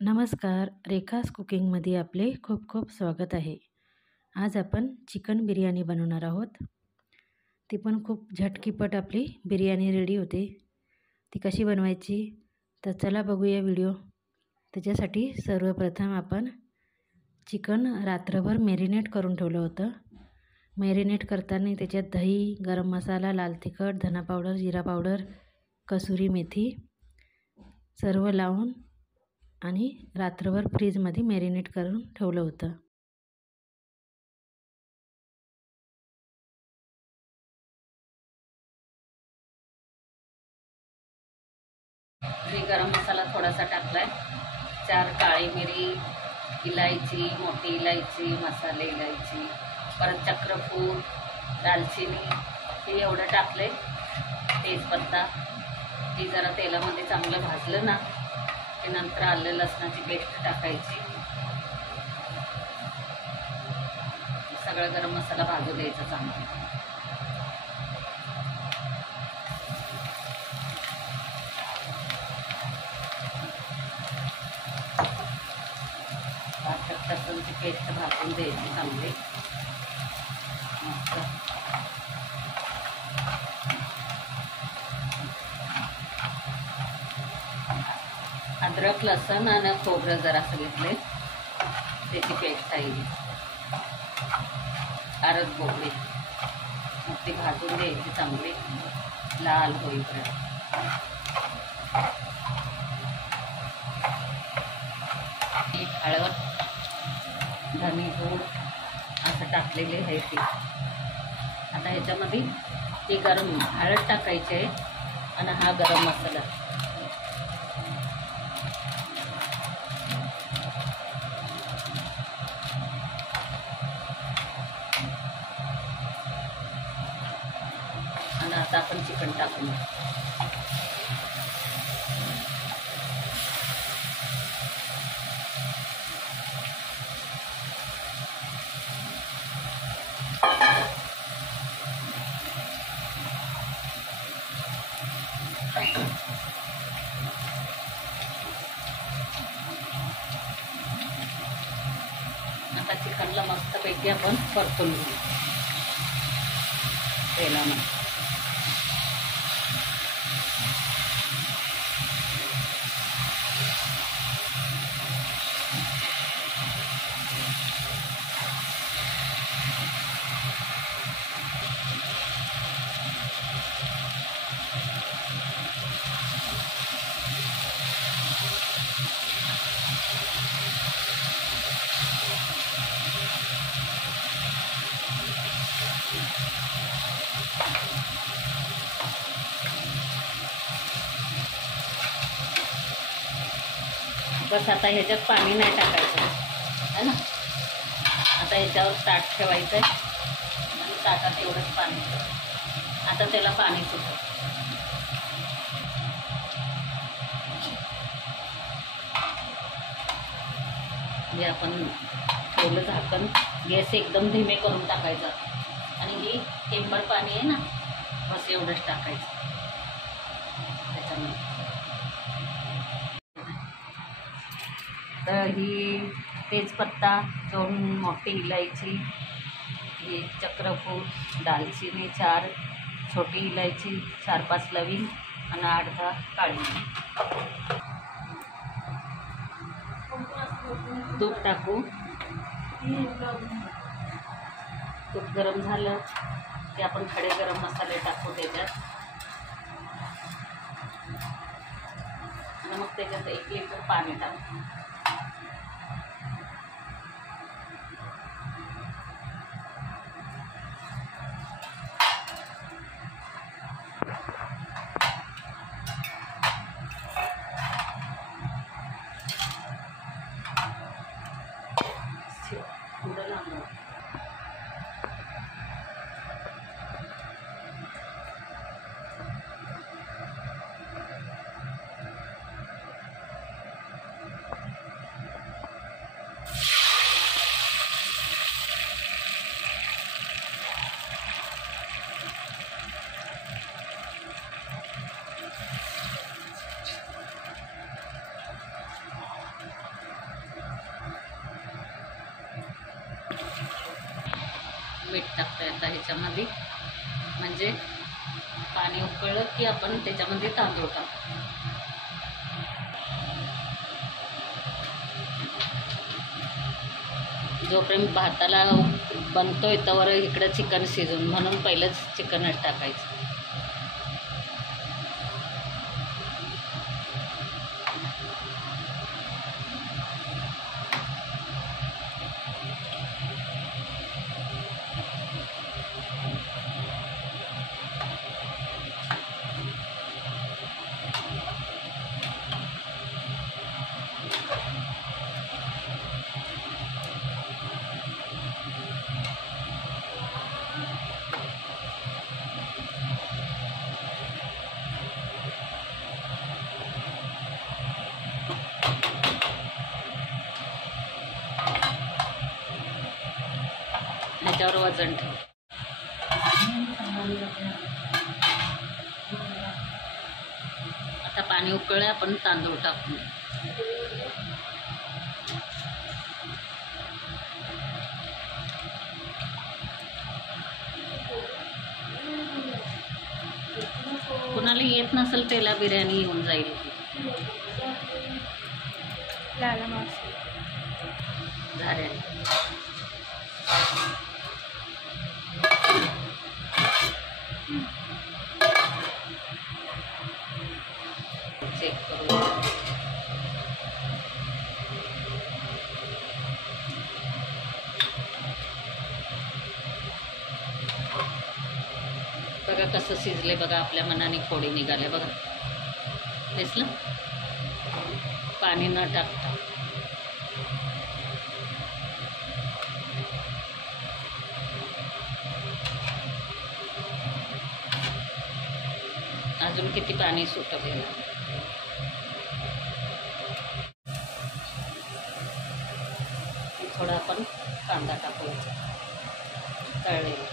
नमस्कार, रेखास कुकिंगमध्ये आपले खूप खूप स्वागत आहे. आज आपण चिकन बिर्याणी बनवणार आहोत. ती पण खूप झटकीपट आपली बिर्याणी रेडी होते. ती कशी बनवायची तर चला बघूया व्हिडिओ. त्याच्यासाठी सर्वप्रथम आपण चिकन रात्रभर मॅरिनेट करून ठेवलं होतं. मॅरिनेट करताना त्याच्यात दही, गरम मसाला, लाल तिखट, धना पावडर, जिरा पावडर, कसुरी मेथी सर्व लावून आणि रात्रभर फ्रीजमध्ये मॅरिनेट करून ठेवलं होतं. मी गरम मसाला थोडासा टाकलाय, 4 काळी मिरी, इलायची, मोठी इलायची, मसाले इलायची, परत चक्रफूल, दालचिनी हे एवढं टाकले. तेजपत्ता ती जरा तेलामध्ये चांगलं भाजलं ना की नंतर आलं लसणाची पेस्ट टाकायची. सगळं गरम मसाला भाजू द्यायचा चांगला. लसूणची पेस्ट भाजून द्यायची चांगली. अद्रक, लसूण आणि खोबरं जरासं घेतले, त्याची पेस्ट आहे. आरत बोबडी मग ती भाजून द्यायची चांगली लाल होईपर्यंत. हळद, धनेपूड असं टाकलेले आहे ते. आता ह्याच्यामध्ये ती गरम हळद टाकायची आहे आणि हा गरम मसाला. आणि आता आपण चिकन टाकून आता चिकनला मस्तपैकी आपण परतून घेऊ तेलामध्ये. बस आता ह्याच्यात पाणी नाही टाकायचं है ना. आता ह्याच्यावर ताट ठेवायचं आहे आणि ताटात एवढंच पाणी. आता त्याला पाणी सुटतं. म्हणजे आपण ठेवलं झाकण, गॅस एकदम धीमे करून टाकायचा आणि ही टेंबर पाणी आहे ना, बस एवढंच टाकायचं त्याच्यामध्ये. तर ही तेजपत्ता, 2 मोठी इलायची, ही चक्रफूल, दालचिनी 4 छोटी इलायची, 4-5 लविंग आणि 8-10 काळी मिरी. तूप टाकू. तूप गरम झालं की आपण खडे गरम मसाले टाकू त्याच्यात आणि मग त्याच्यात 1 लिटर पाणी टाकू. थोडं लांब टाकता येतं ह्याच्यामध्ये, म्हणजे पाणी उकळलं की आपण त्याच्यामध्ये तांदूळ टाकतो. जोपर्यंत भाताला बनतोय तोवर इकडं चिकन शिजून, म्हणून पहिलंच चिकनच टाकायचं. ह्याच्यावर वजन ठेव. आता पाणी उकळलं, आपण तांदूळ टाकू. कुणाला येत नसेल त्याला बिर्याणी येऊन जाईल. झाले. चेक करू. बघा कसं शिजले, बघा आपल्या मनाने फोडी निघाले, बघा दिसलं, पाणी न टाकता. अजून किती पाणी सुटलेलं. थोडा आपण कांदा टाकूया तळलेला.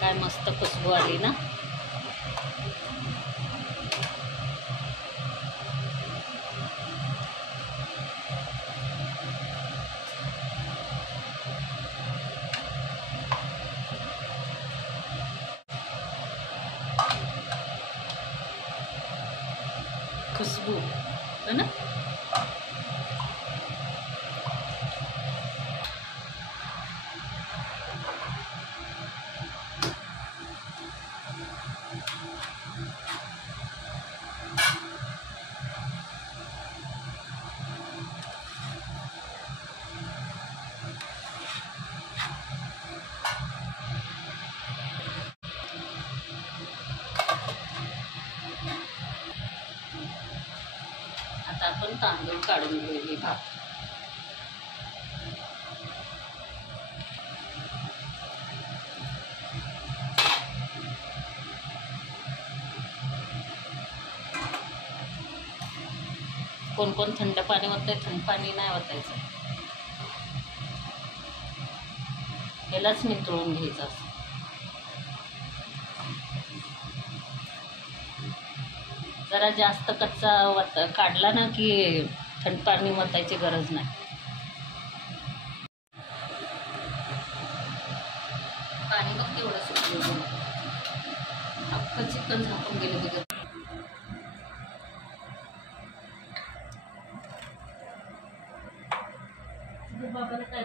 काय मस्त खुशबू आली ना. खुशबू है ना. आता आपण तांदूळ काढून घेऊ. भात कोण कोण थंड पाणी ओतते, थंड पाणी नाही ओतायचं, यालाच नितळून घ्यायचं. जरा जास्त कच्चा काढला ना की थंड पाणी ओतायची गरज नाही. पाणी बघ तेवढं सुटलं, अख्खं चिकन झाकून गेलं बघ. बाबाला काय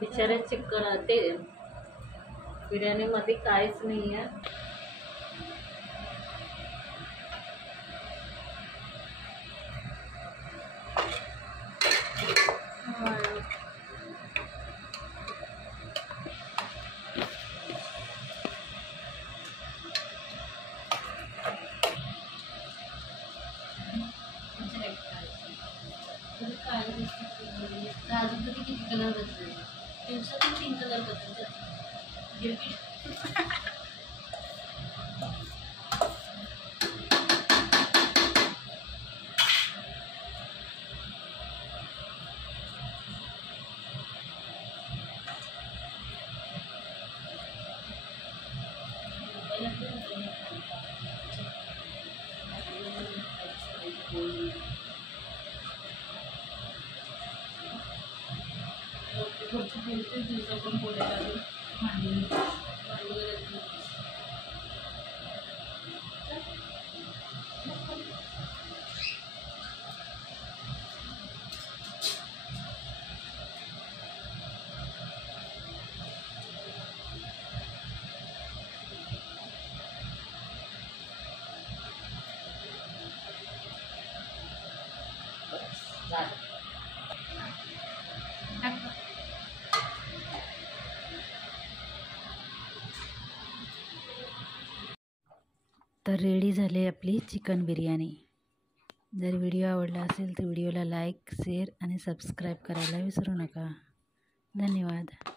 बिचारे चिकन ते बिर्याणीमध्ये काहीच नाही आहे. काजू तर रेडी झाली आपली चिकन बिर्याणी. जर व्हिडिओ आवडला असेल तर व्हिडिओला लाईक, शेअर आणि सबस्क्राईब करायला विसरू नका. धन्यवाद.